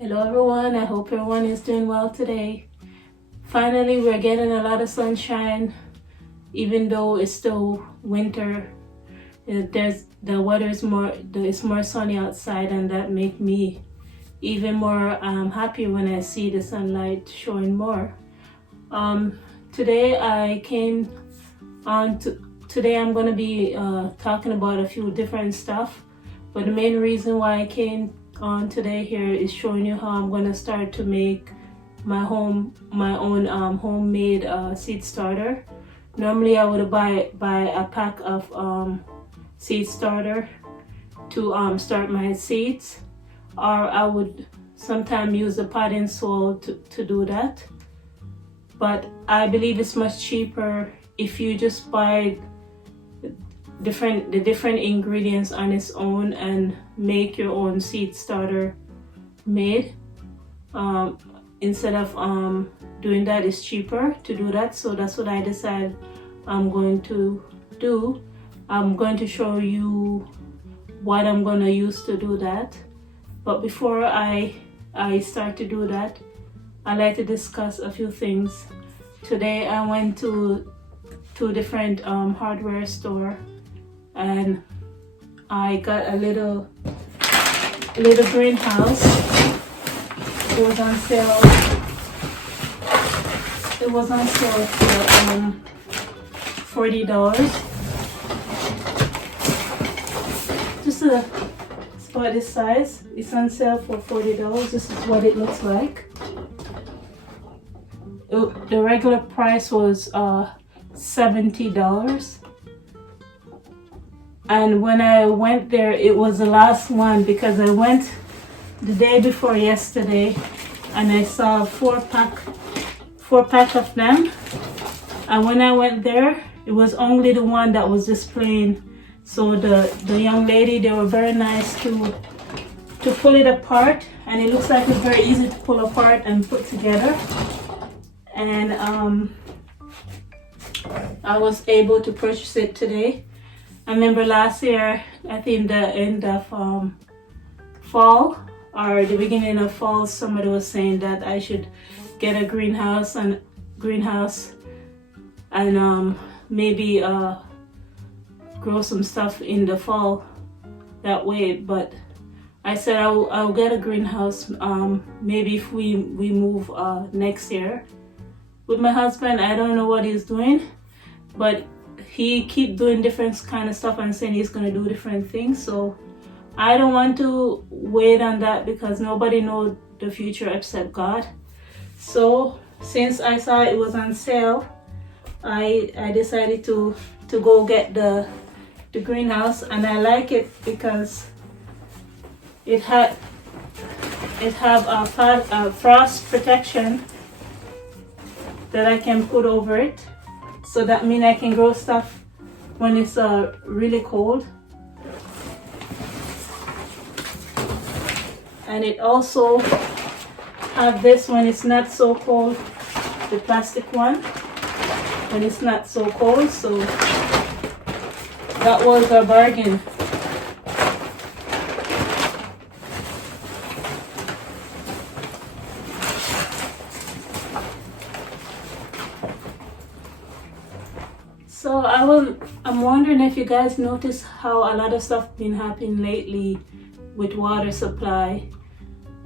Hello everyone, I hope everyone is doing well today. Finally, we're getting a lot of sunshine, even though it's still winter. The weather is more sunny outside, and that makes me even more happy when I see the sunlight showing more. Today I came on to today I'm going to be talking about a few different stuff, but the main reason why I came on today here is showing you how I'm going to start to make my own homemade seed starter. Normally I would buy a pack of seed starter to start my seeds, or I would sometimes use the potting soil to do that. But I believe it's much cheaper if you just buy the different ingredients on its own and make your own seed starter made. Instead of doing that, it's cheaper to do that. So that's what I decided I'm going to do. I'm going to show you what I'm going to use to do that. But before I start to do that, I'd like to discuss a few things. Today I went to two different hardware store, and I got a little greenhouse. It was on sale. It was on sale for $40. Just about this size. It's on sale for $40. This is what it looks like. The regular price was $70. And when I went there, it was the last one, because I went the day before yesterday and I saw four pack of them. And when I went there, it was only the one that was displaying. So the young lady, they were very nice to pull it apart, and it looks like it's very easy to pull apart and put together. And I was able to purchase it today. I remember last year, I think the end of fall or the beginning of fall, somebody was saying that I should get a greenhouse and maybe grow some stuff in the fall that way. But I said I'll get a greenhouse maybe if we move next year. With my husband, I don't know what he's doing, but he keep doing different kind of stuff and saying he's gonna do different things. So I don't want to wait on that, because nobody knows the future except God. So since I saw it was on sale, I decided to go get the greenhouse, and I like it because it have a frost protection that I can put over it. So that means I can grow stuff when it's really cold. And it also have this when it's not so cold, the plastic one, when it's not so cold. So that was a bargain. So I'm wondering if you guys notice how a lot of stuff been happening lately with water supply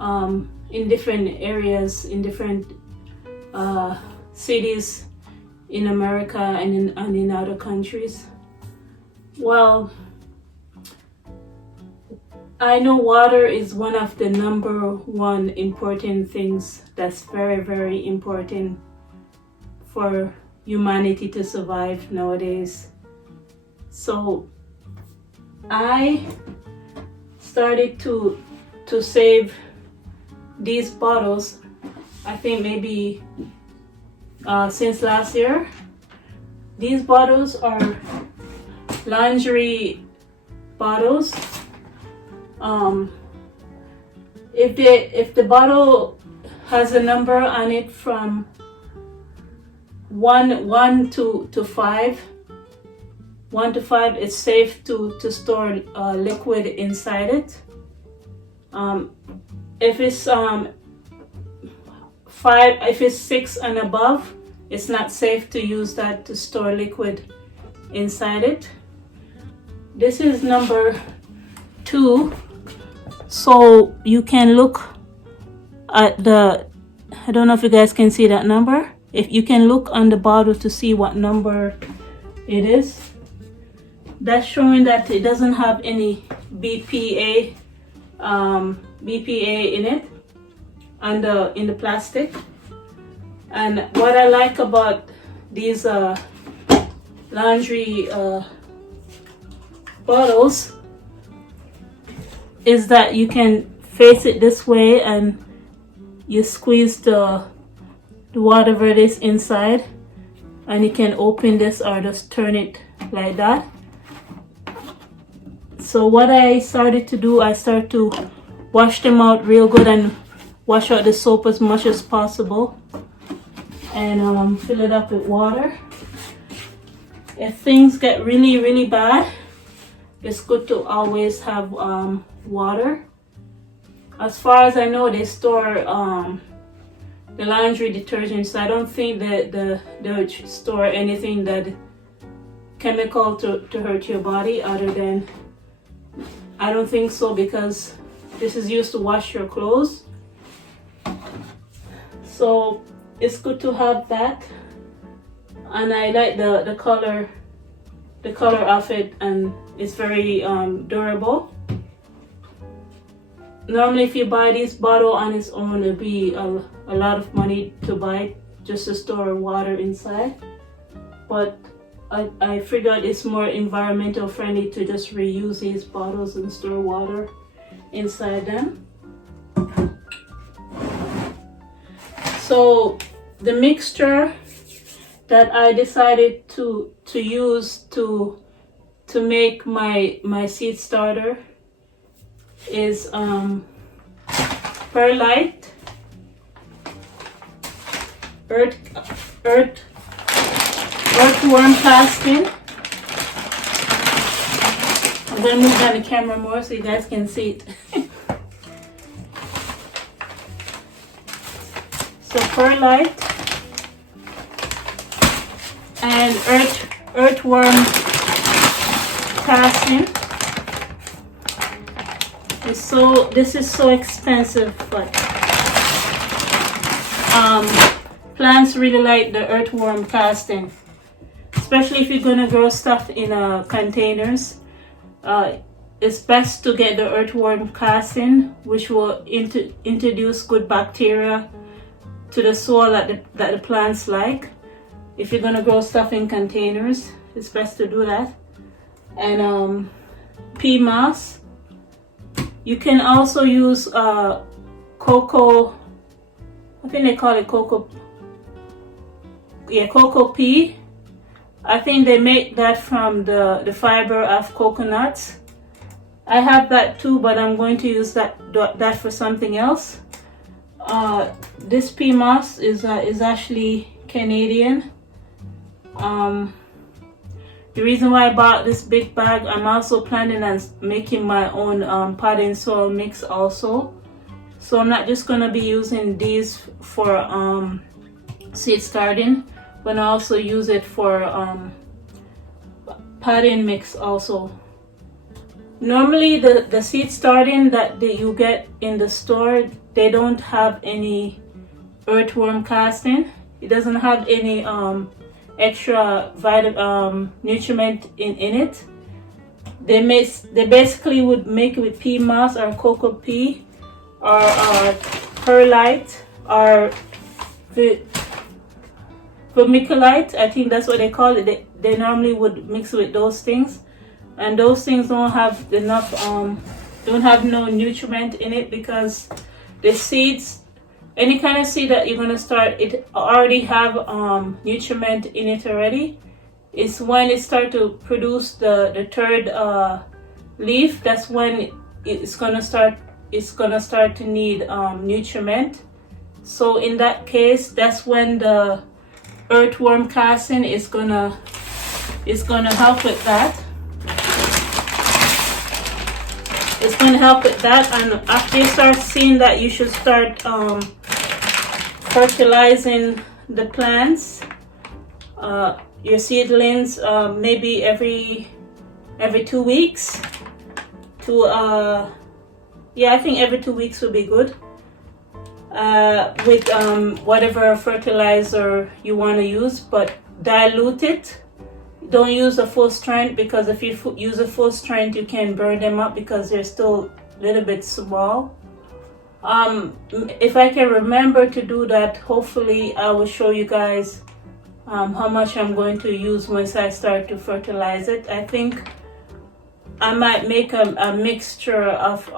in different areas, in different cities in America and in other countries. Well, I know water is one of the number one important things that's very, very important for humanity to survive nowadays. So I started to save these bottles, I think maybe since last year. These bottles are laundry bottles. If the bottle has a number on it from 1 to 5, 1 to 5, it's safe to store liquid inside it. if it's 5, if it's 6 and above, it's not safe to use that to store liquid inside it. This is number 2, so you can look at the, I don't know if you guys can see that number. If you can look on the bottle to see what number it is, that's showing that it doesn't have any BPA in it, and in the plastic. And what I like about these laundry bottles is that you can face it this way and you squeeze the whatever it is inside, and you can open this or just turn it like that. So what I started to do, I started to wash them out real good and wash out the soap as much as possible, and fill it up with water. If things get really bad, it's good to always have water. As far as I know, they store the laundry detergent, so I don't think that they'll store anything that chemical to hurt your body, other than, I don't think so, because this is used to wash your clothes. So it's good to have that, and I like the color of it, and it's very durable. Normally if you buy this bottle on its own, it'll be a lot of money to buy just to store water inside, but I figured it's more environmental friendly to just reuse these bottles and store water inside them. So the mixture that I decided to use to make my seed starter is Perlite, earthworm casting. I'm gonna move down the camera more so you guys can see it. So Perlite and earthworm casting. This is so expensive, but plants really like the earthworm casting, especially if you're gonna grow stuff in containers. It's best to get the earthworm casting, which will introduce good bacteria to the soil that the plants like. If you're gonna grow stuff in containers, it's best to do that. And pea moss. You can also use cocoa, I think they call it cocoa pea. I think they make that from the fiber of coconuts. I have that too, but I'm going to use that for something else. This pea moss is actually Canadian. The reason why I bought this big bag, I'm also planning on making my own potting soil mix also. So I'm not just gonna be using these for seed starting, but I also use it for potting mix also. Normally the seed starting that you get in the store, they don't have any earthworm casting. It doesn't have any extra nutriment in it. They basically would make it with pea moss or cocoa pea or perlite or vermiculite. I think that's what they call it. They normally would mix with those things, and those things don't have enough don't have no nutriment in it, because the seeds, any kind of seed that you're going to start, it already have nutriment in it already. It's when it start to produce the third leaf, that's when it's going to start to need nutriment. So in that case, that's when the earthworm casting is gonna help with that. It's going can help with that. And after you start seeing that, you should start fertilizing the plants, your seedlings, maybe every 2 weeks. Yeah, I think every 2 weeks would be good. With whatever fertilizer you want to use, but dilute it. Don't use a full strength, because if you use a full strength, you can burn them up because they're still a little bit small. If I can remember to do that, hopefully I will show you guys how much I'm going to use once I start to fertilize it. I think I might make a mixture of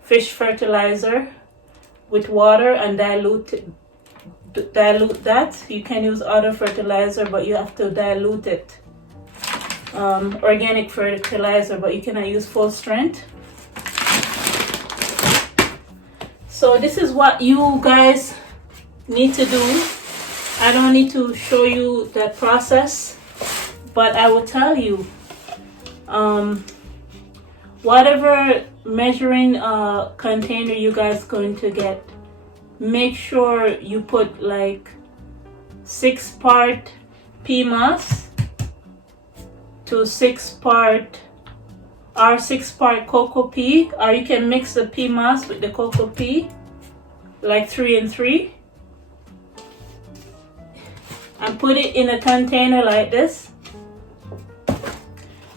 fish fertilizer with water and dilute that. You can use other fertilizer, but you have to dilute it. Organic fertilizer, but you cannot use full strength. So this is what you guys need to do. I don't need to show you the process, but I will tell you. Whatever measuring container you guys going to get, make sure you put like 6 part PMOS to 6 part cocoa pea, or you can mix the PMOS with the cocoa pea, like 3 and 3, and put it in a container like this.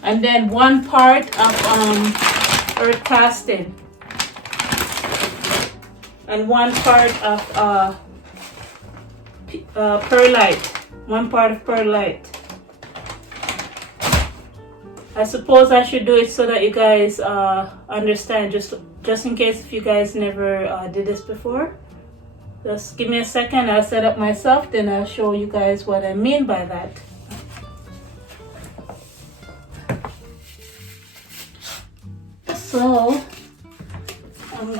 And then 1 part of earth casting, and 1 part of perlite. 1 part of perlite. I suppose I should do it so that you guys understand, just in case if you guys never did this before. Just give me a second, I'll set up myself, then I'll show you guys what I mean by that. So I'm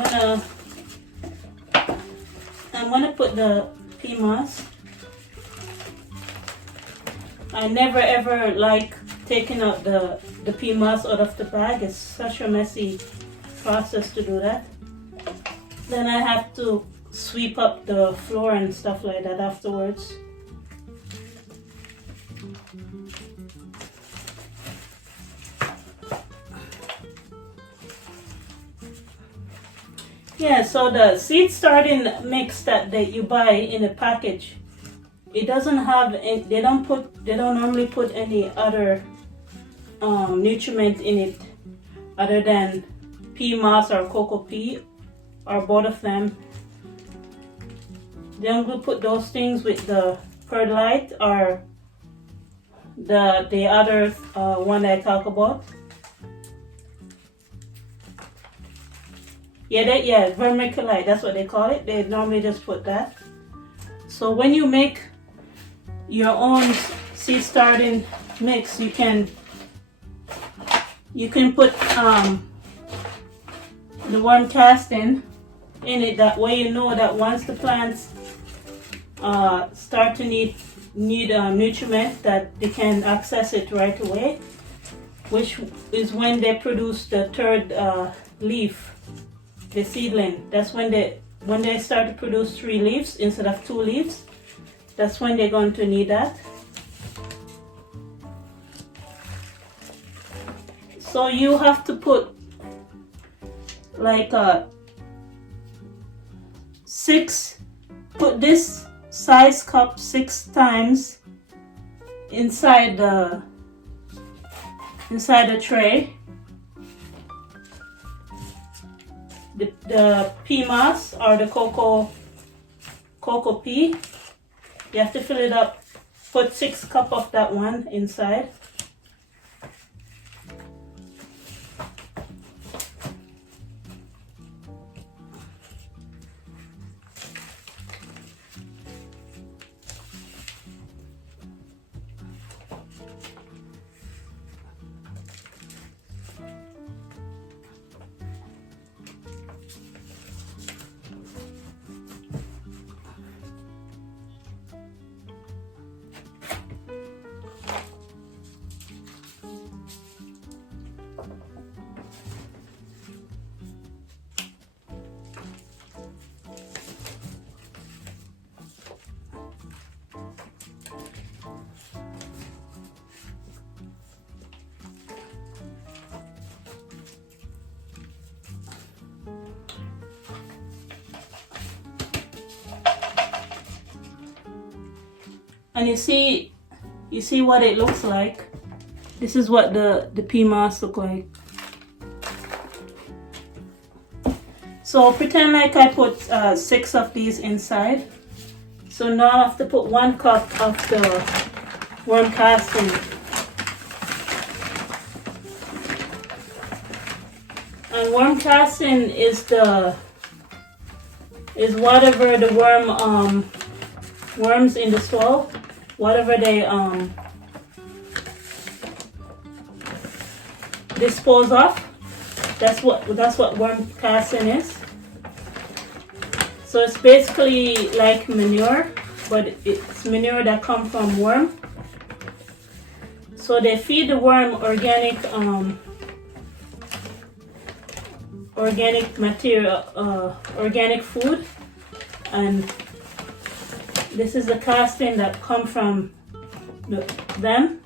gonna put the PMOS. I never ever like taking out the PMOS out of the bag. It's such a messy process to do that. Then I have to sweep up the floor and stuff like that afterwards. Yeah, so the seed starting mix that you buy in a package, it doesn't have any, they don't normally put any other nutriment in it other than PMOS or cocoa pea, or both of them. They don't put those things with the perlite or the other one that I talk about. Yeah, vermiculite, that's what they call it. They normally just put that. So when you make your own seed starting mix, you can put the worm casting in it. That way you know that once the plants start to need nutriment, that they can access it right away, which is when they produce the third leaf. The seedling, that's when they start to produce 3 leaves instead of 2 leaves. That's when they're going to need that. So you have to put like put this size cup 6 times inside the tray. The PMOS or the cocoa pea, you have to fill it up. Put 6 cups of that one inside. And you see what it looks like. This is what the pea moss look like. So pretend like I put 6 of these inside. So now I have to put 1 cup of the worm casting. And worm casting is whatever the worms in the soil, whatever they dispose of. That's what worm casting is. So it's basically like manure, but it's manure that comes from worm. So they feed the worm organic material, organic food, and this is the casting that come from them.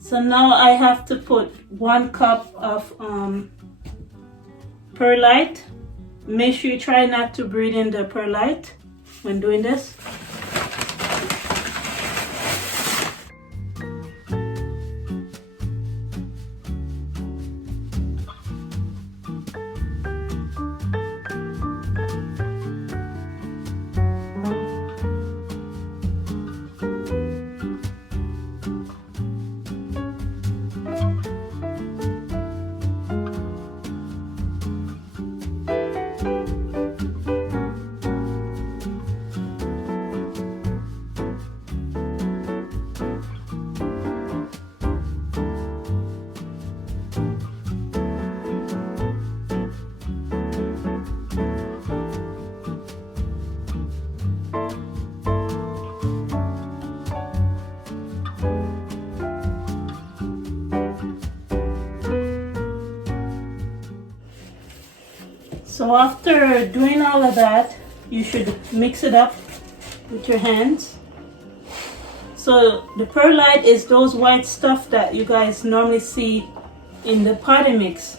So now I have to put 1 cup of perlite. Make sure you try not to breathe in the perlite when doing this. So after doing all of that, you should mix it up with your hands. So the perlite is those white stuff that you guys normally see in the potty mix.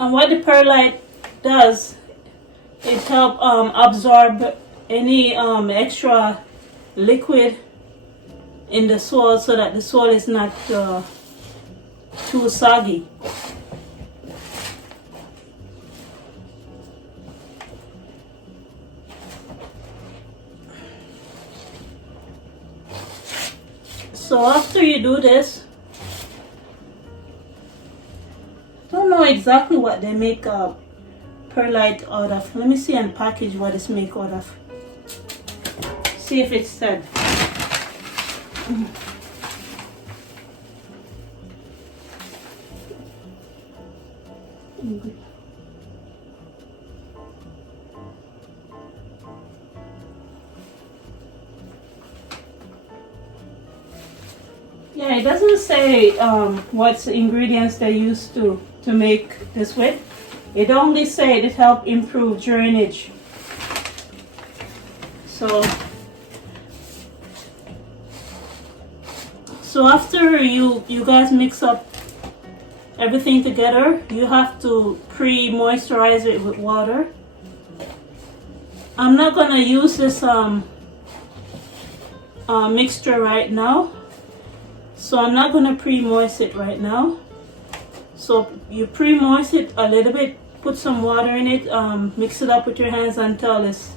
And what the perlite does, it helps absorb any extra liquid in the soil so that the soil is not too soggy. So after you do this, don't know exactly what they make perlite out of. Let me see on package what it's made out of. See if it's said. Yeah, it doesn't say what ingredients they use to make this with. It only said it helps improve drainage. So after you guys mix up everything together, you have to pre-moisturize it with water. I'm not gonna use this mixture right now. So I'm not going to pre-moist it right now. So you pre-moist it a little bit, put some water in it, mix it up with your hands until it's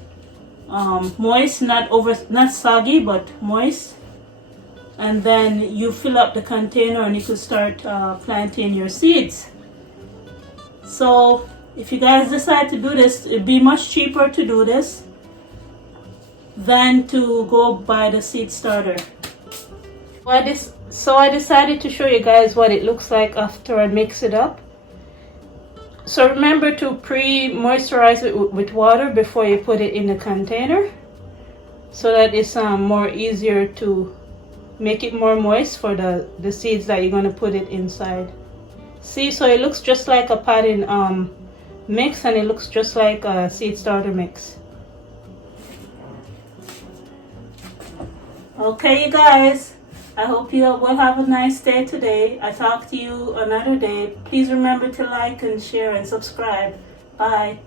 moist, not soggy, but moist. And then you fill up the container and you can start planting your seeds. So if you guys decide to do this, it'd be much cheaper to do this than to go buy the seed starter. So I decided to show you guys what it looks like after I mix it up. So remember to pre-moisturize it with water before you put it in the container, so that it's more easier to make it more moist for the seeds that you're going to put it inside. See, so it looks just like a potting mix, and it looks just like a seed starter mix. Okay, you guys, I hope you will have a nice day today. I talk to you another day. Please remember to like and share and subscribe. Bye.